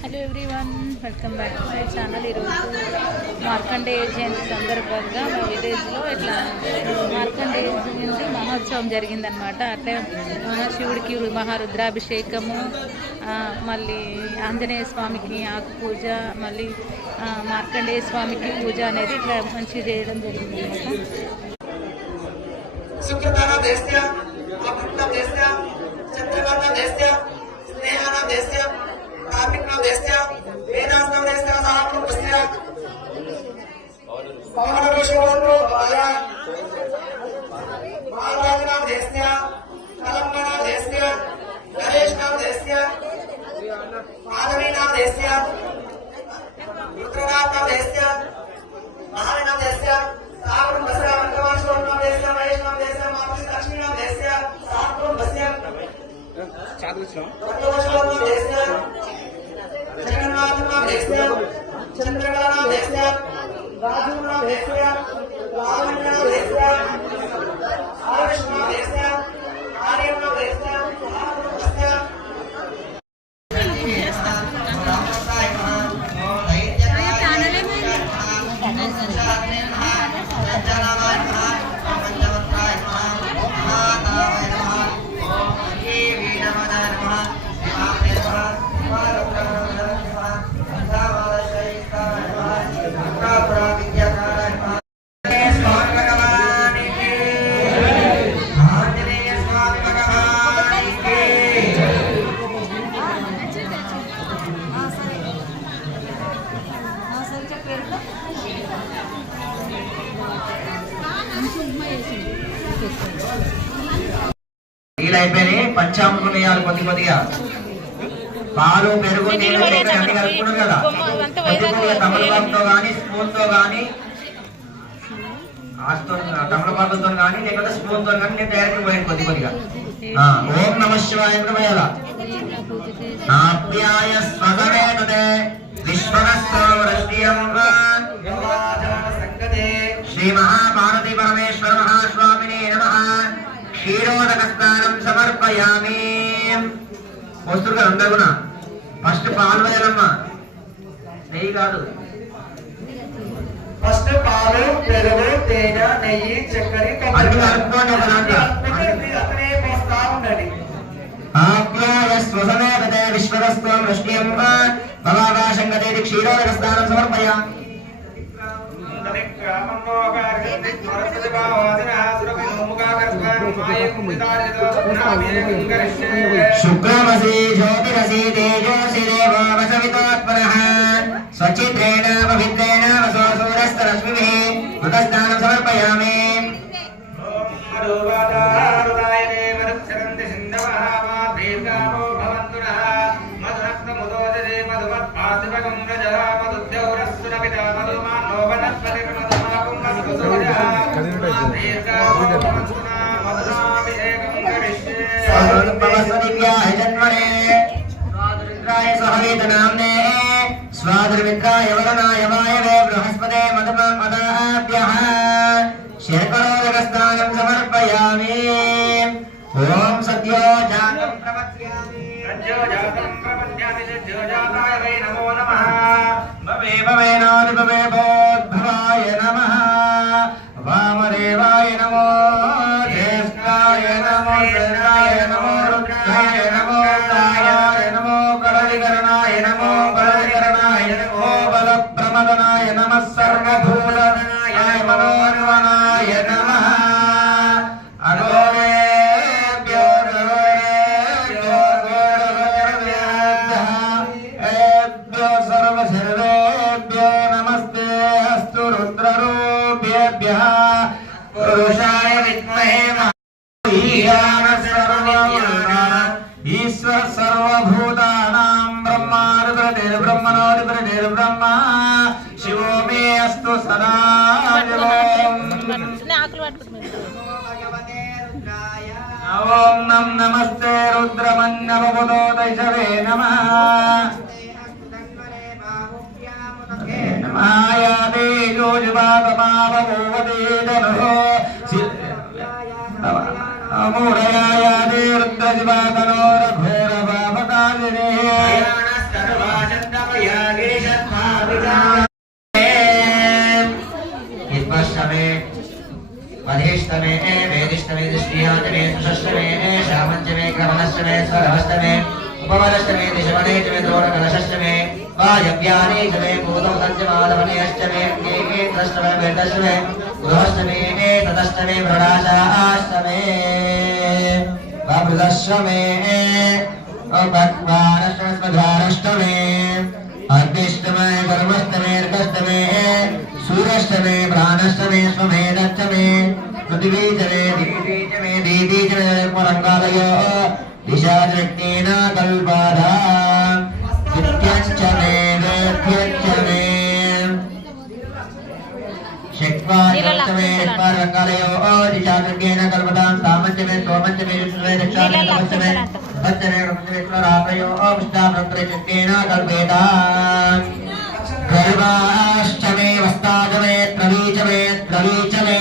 Hello everyone, welcome back to my channel. ఈరోజు మార్కండేయ జయంతి సందర్భంగా మా విలేజ్లో ఇట్లా మార్కండేయ జయంతి మహోత్సవం జరిగిందనమాట. అట్లే శివుడికి మహారుద్రాభిషేకము, మళ్ళీ ఆంజనేయ స్వామికి ఆకు పూజ, మళ్ళీ మార్కండేయ స్వామికి పూజ అనేది ఇట్లా మంచిగా చేయడం జరిగింది నీళ్ళైపోయి పంచామృతం వేయాలి. కొద్దిగా పాలు, పెరుగు, నీళ్ళు అన్ని కలుపుకున్నాం కదా. కొద్దిగా తమలపాకుతో కానీ స్పూన్ తో కానీ తమలపాకులతో కానీ లేకపోతే స్పూన్ తో కానీ నేను డైరెక్ట్ పోయాను. కొద్దిగా ఓం నమః శివాయ వేయాల. ఆప్యాయ స్వగవేతతే విశ్వరస్వరస్యం శ్రీ మహాపార్వతీ పరమేశ్వర మహాస్వామినే నమః. క్షీరోదక స్నానం సమర్పయామి. వస్తువులు కదా అందరు కూడా. ఫస్ట్ పాలు వేయాలమ్మా, నెయ్యి కాదు. ఫస్ట్ పాలు, పెరుగు, తేనె, నెయ్యి, చక్కెర పోస్తా ఉండండి. విశ్వరస్వం వృష్ట్యం భవాభాషంగతే క్షీరోదక స్నానం సమర్పయామి. శుక్రమసి జ్యోతిరసి తేజోసి దేవో వసవితోత్పరః స్వచిత్రేణ పవిత్రేణ వసోసూరస్తరశ్మిభిః మృతస్నానం సమర్పయామి. స్వాదుర్మిత్రాయ వరుణాయ వాయవే బృహస్పతే మధుమదాభ్యః శర్కరోదక స్నానం సమర్పయామి. ఓం సద్యో జాతం ప్రపద్యామి. నమో నమః. భవే భవేనానుభవే భోద్భవాయ నమః. వామదేవాయ నమో, జ్యేష్ఠాయ నమో, శ్రేష్ఠాయ నమో, రుద్రాయ నమో, తాయాయ నమో, కరళికరణాయ నమో, బలకరణాయ నమో, బలప్రమదనాయ నమః, సర్వభూతనాయ మనోన్వనాయ నమః. అఘోరేభ్యో ఘోరేభ్యో ఘోరఘోరభ్యో సర్వసర్వేభ్యో నమస్తే అస్తు రుద్రరూపేభ్యః. పురుషాయ విద్మహే ఈశ్వర సర్వభూతానాం బ్రహ్మాధిపతిర్బ్రహ్మణోధిపతిర్బ్రహ్మ శివో మే అస్తు సదా. ఓం నం నమస్తే రుద్రమన్నవబోధైషవే నమః. నమాయాదే యోజివాతమావోవదేదనో అమూఢయాయాదే రుద్రజివాతనోరఘోర పాపకాలినే. नमस्तमे स्वरहस्तमे उपवनस्तमे दिशवने च मे द्रोणकलशस्तमे वायव्याने च मे भूतं सत्यमाधवनेश्चमे केके दशमे वेदशमे गृहस्तमे तदस्तमे वृणाशास्तमे वावृदश्रमे अपक्वानश्रमस्मधारष्टमे अग्निष्टमे कर्मष्टमे अर्कष्टमे सूर्यष्टमे प्राणष्टमे स्वमेधष्टमे पृथिवीजमे दीदीजमे दीदीजमे परङ्गालयो दिशादृष्टेन कल्पादा विद्यश्चमे वेद्यश्चमे शक्वादष्टमे परङ्गालयो दिशादृष्टेन कल्पदां सामञ्चमे सोमञ्चमे विष्णुवे दक्षामे नमस्तमे भक्तने विष्णुरात्रयो विष्णाभ्रन्तरेण कल्पेता गर्भाष्टमे वस्ताजमे त्रवीचमे त्रवीचमे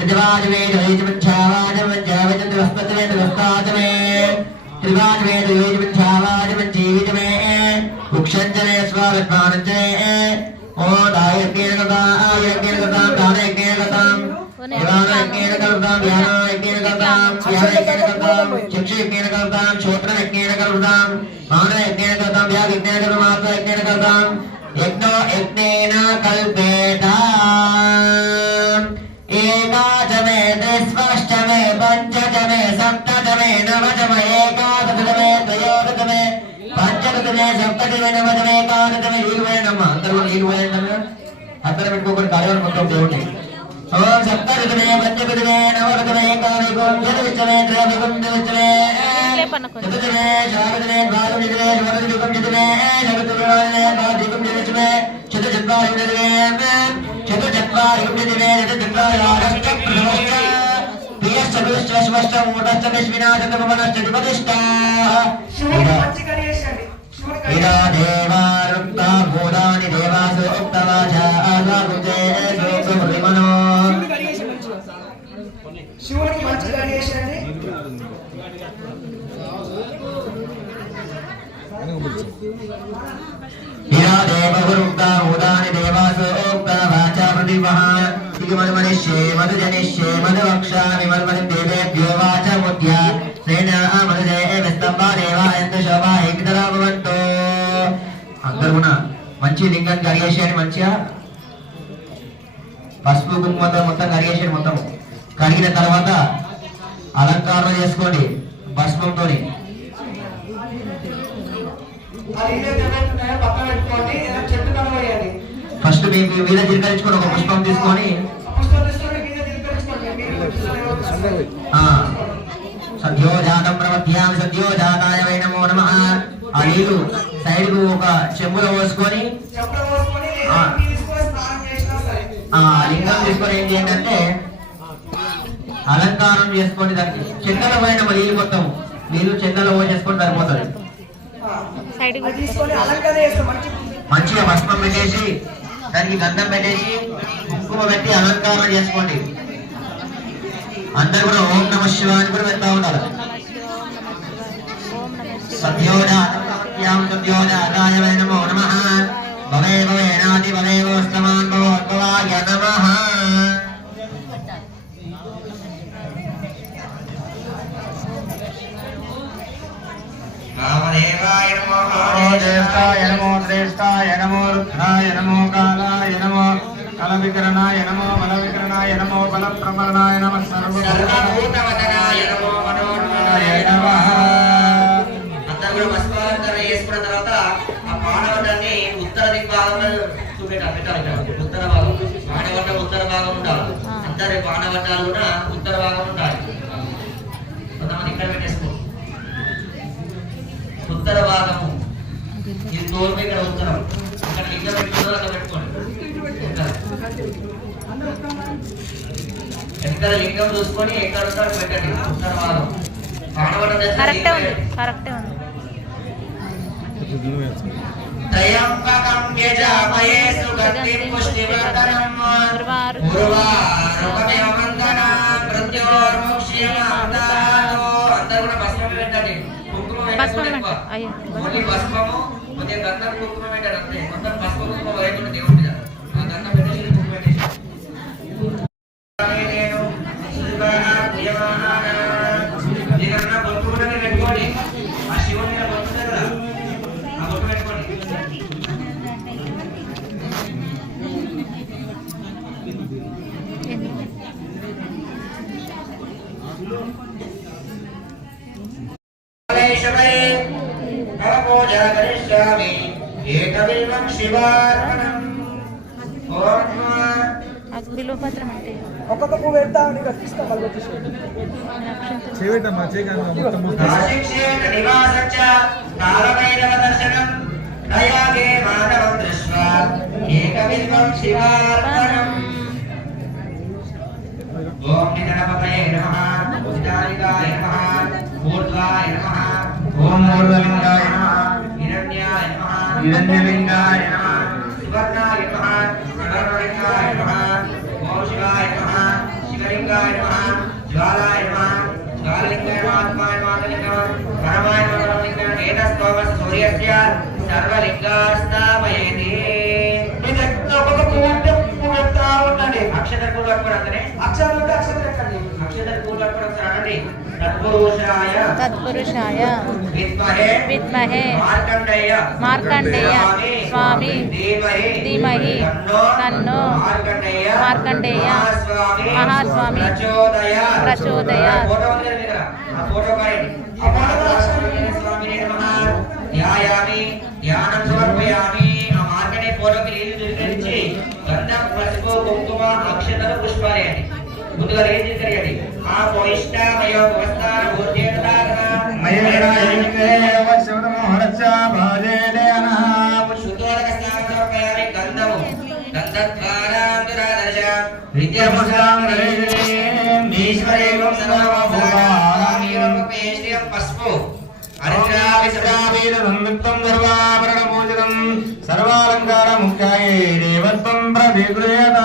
त्रिवाजमे द्वैजमच्छावाजमे जावचन्द्रवस्तमे द्वस्ताजमे त्रिवाजमे द्वैजमच्छावाजमे जीवितमे उक्षञ्जमे स्वारत्मानञ्जमे ओ दायज्ञेन कृतां आयज्ञेन कृतां दानयज्ञेन कृतां ध्यानयज्ञेन कृतां ध्यानयज्ञेन कृतां ध्यानयज्ञेन कृतां चक्षुयज्ञेन कृतां श्रोत्रयज्ञेन कृतां मानयज्ञेन कृतां व्यायज्ञेन कृतां आत्मयज्ञेन कृतां यज्ञो यज्ञेन कल्पेताम् एकादशमे द्विष्वष्टमे पञ्चदशमे सप्तदशमे नवदशमे एकादशमे त्रयोदशमे पंचदशमे सप्तदशमे नवदशमे एकादशमे लीलुवे नमः अंदर लीलुवे नमः अंदर పెట్టుకోకుండా కార్యాలు మొత్తం దేవుడి ఓం సప్తదశమే పంచదశమే నవదశమే ఏకాదశమే త్రయోదశమే త్రయోదశమే చతుర్దశమే షాడశమే ద్వాదశమే షోడశమే చతుర్దశమే నవదశమే ద్వాదశమే చతుర్చత్వారింశదశమే చతుర్చత్వారింశదశమే చతుర్చత్వారింశదశమే దేవారుక్తా భూతాని దేవాసు ఉక్తవాచా ఆసాగుజే సోమృమనో శివుడికి మంచి గణేశండి దేవగురుక్తా భూతాని దేవాసు ఉక్తవాచా ప్రతిమః మనిష్యే మధు జనిష్యే మధు వక్షామి మన్మని దేవేభ్యో వాచ ముద్య సేనా మధుజే విస్తంభా దేవాయంత శోభా ఏకదరా భవంతో అందరూ కూడా మంచి లింగాన్ని కడిగేసేయండి మంచిగా పసుపు కుంకుమతో మొత్తం కడిగేసేయండి మొత్తం కడిగిన తర్వాత అలంకారం చేసుకోండి భస్మంతో ఫస్ట్ మీ మీద చిలకరించుకొని ఒక పుష్పం తీసుకొని సద్యోజాతం ప్రమధ్యాం సద్యోజాతాయ వై నమో నమః ఆ నీళ్లు సైడ్ కు ఒక చెంబులో పోసుకొని ఆ లింగం తీసుకొని ఏం చేయండి అంటే అలంకారం చేసుకోండి దానికి చెందలో పోయిన నీళ్ళు మొత్తం నీళ్లు చెందలో పోసేసుకొని సరిపోతుంది మంచిగా భస్మం పెట్టేసి దానికి గంధం పెట్టేసి కుంకుమ పెట్టి అలంకారం చేసుకోండి అందరు కూడా ఓం నమః శివాయ కూడా పెడతా ఉంటారు సద్యోజాతాయ వై నమో నమః భవే భవేనాది భవేవస్తమాన్ భవద్భవాయ నమః రామదేవాయ నమో జ్యేష్ఠాయ నమో శ్రేష్ఠాయ నమో రుద్రాయ నమో కాలాయ నమో కలవికరణాయ నమో బలవికరణాయ నమో బలప్రమరణాయ నమః సర్వభూతవదనాయ నమో మనోన్మనాయ నమః. అందరూ కూడా భస్మాలంకరణ చేసుకున్న తర్వాత ఆ మానవటాన్ని ఉత్తర దిగ్భాగంలో పెట్టాలి. ఉత్తర భాగం మానవట ఉత్తర భాగం ఉండాలి. అందరి మానవటాలు కూడా ఉత్తర భాగం ఉండాలి. కొంతమంది ఇక్కడ పెట్టేసుకో ఉత్తర భాగము ఇది తోలు ఇక్కడ ఉత్తరం ఇక్కడ లింగం పెట్టుకుందో అక్కడ పెట్టుకోండి. ఎక్కడ లింగం చూసుకొని ఎక్కడ పెట్టండి ఉత్తర భాగం త్రయంబకం యజామహే సుగంధిం పుష్టివర్ధనం ఉర్వారుకమివ వందనాం మృత్యోర్ముక్ష్యమామృతాతో. అందరూ కూడా భస్మం పెట్టండి. కుంకుమ పెట్టండి. ఓన్లీ భస్మము కొద్దిగా గంధం కుంకుమ పెట్టండి అంతే. మొత్తం భస్మ కుంకుమ వేయకుండా దేవుడి మీద ఆ గంధం పెట్టేసి కుంకుమ పెట్టేసి నేను वैष्णवे तव पूजा करिष्यामि एकबिल्वं शिवार्पणम् నాకు బిల్వపత్రం అంటే ఒక్కొక్క పువ్వు పెడతా నీకు అర్పిస్తా మళ్ళీ వచ్చేసి చేయటమ్మా చేయగలను ఆశిక్షేణ నివాసచ్చ కాలభైరవ దర్శనం దయాగే మానవం దృష్ట్వా ఏకబిల్వం శివార్పణం ఓం నిగణపతయే నమః ఉజ్జాలికాయ నమః ఊర్ధ్వాయ నమః ఓం మూర్ధలింగాయ నమః హిరణ్యాయ నమః హిరణ్యలింగాయ నమః సువర్ణాయ నమః సువర్ణలింగాయ నమః ఓం శివాయ నమః శివలింగాయ నమః జ్వాలాయ నమః జ్వాలలింగాయ నమః ఆత్మాయ మాతలింగాయ పరమాయ పరమలింగాయ ఏతస్తోమస్ సూర్యస్య సర్వలింగాస్తామయేతి ఒక పూర్తి పూర్తా ఉండండి అక్షర పూర్వకరంగానే అక్షరాలు ఎక్కండి అక్షర పూర్వకరంగానే తత్పురుషాయ విద్మహే మార్కండేయ స్వామి ధీమహి తన్నో మార్కండేయ మహాస్వామి ప్రచోదయాత్ స్వామినే నమః ధ్యాయామి ధ్యానం సమర్పయామి ఆ మార్కండే ఫోటోకి నీళ్లు చిలకరించి గంధం పసుపు కుంకుమ అక్షతలు పుష్పాలేయండి ముందుగా ఏం చేయాలి ఆ వైష్ణవయో వస్తార భూతేతార మయేరాయనికేవ శివమోహరచ్చ భాజేదేన శుద్ధోదక స్నానోపయామి గంధము గంధద్వారాంతరాదర్శ విద్యాముద్రాం నరేంద్రేం ఈశ్వరేవం సర్వభూతానామీవం పేష్ట్యం పస్పు అర్జావి సదావీర సంయుక్తం సర్వాభరణ పూజితం సర్వాలంకార ముఖ్యాయే దేవత్వం ప్రవిగృహ్యత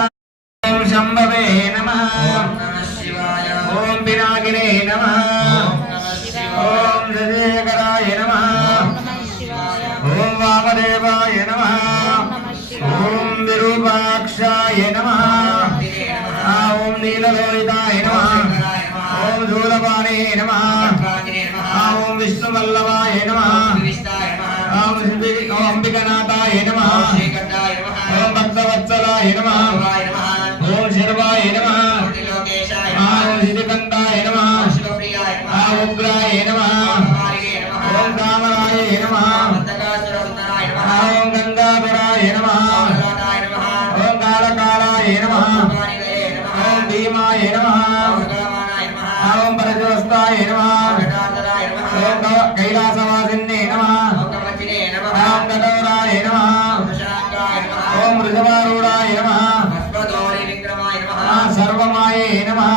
శంభవే నమః ఓం నమః శివాయ ఓం పినాకినే నమః ఓం నమః శివాయ ఓం శశేఖరాయ నమః ఓం నమః శివాయ ఓం వామదేవాయ నమః ఓం నమః శివాయ ఓం విరూపాక్షాయ నమః ఓం నీలలోహితాయ నమః ఓం ధూలపాణే నమః ఓం విష్ణువల్లభాయ నమః ఓం అంబికనాథాయ నమః ఓం భక్తవత్సలాయ నమః ఓం శర్వాయ నమః ఓం సిద్ధికంఠాయ నమః ఓం ఉగ్రాయ నమః ఓం కామరాయ నమః ఓం గంగాధరాయ నమః ఓం కాళకాలాయ నమః ఓం భీమాయ నమః ఓం పరజోస్తాయ నమః ఓం కైలాసవాసిన్నే నమః ఓం కఠోరాయ నమః ఓం వృషభారూఢాయ నమః సర్వమాయే నమః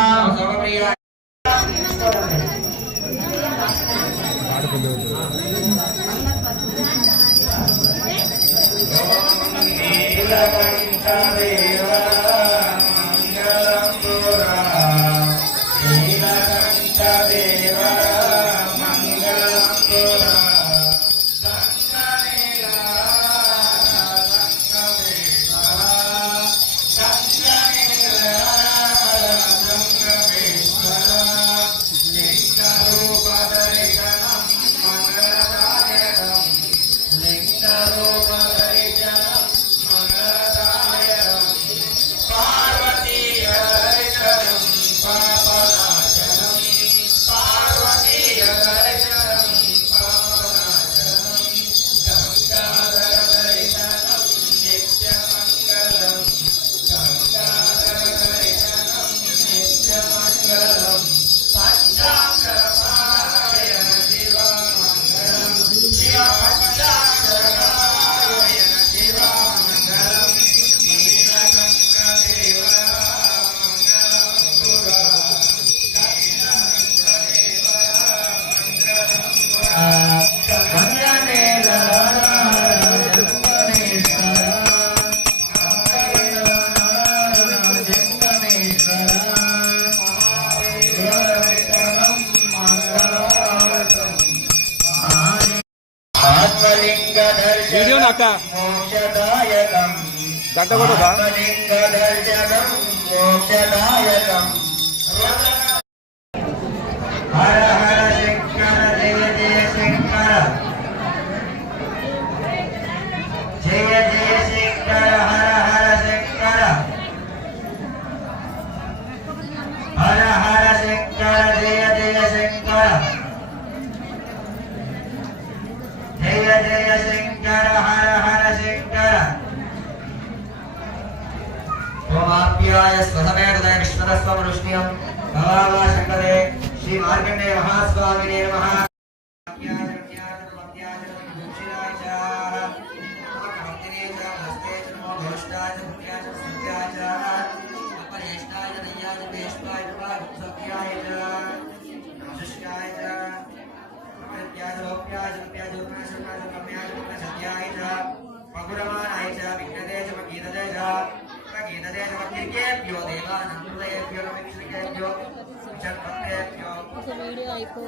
వీడియో నాక గంట కూడా హర హర శంకర జయ జయ శంకర జయ జయ శంకర హర హర శంకర హర హర శంకర జయ జయ శంకర शिवाय स्वधमेर्दय विश्वतस्वमरुष्ण्यं भवावा शङ्करे श्री मार्कण्डेय महास्वामिने नमः ఒక వీడియో అయిపో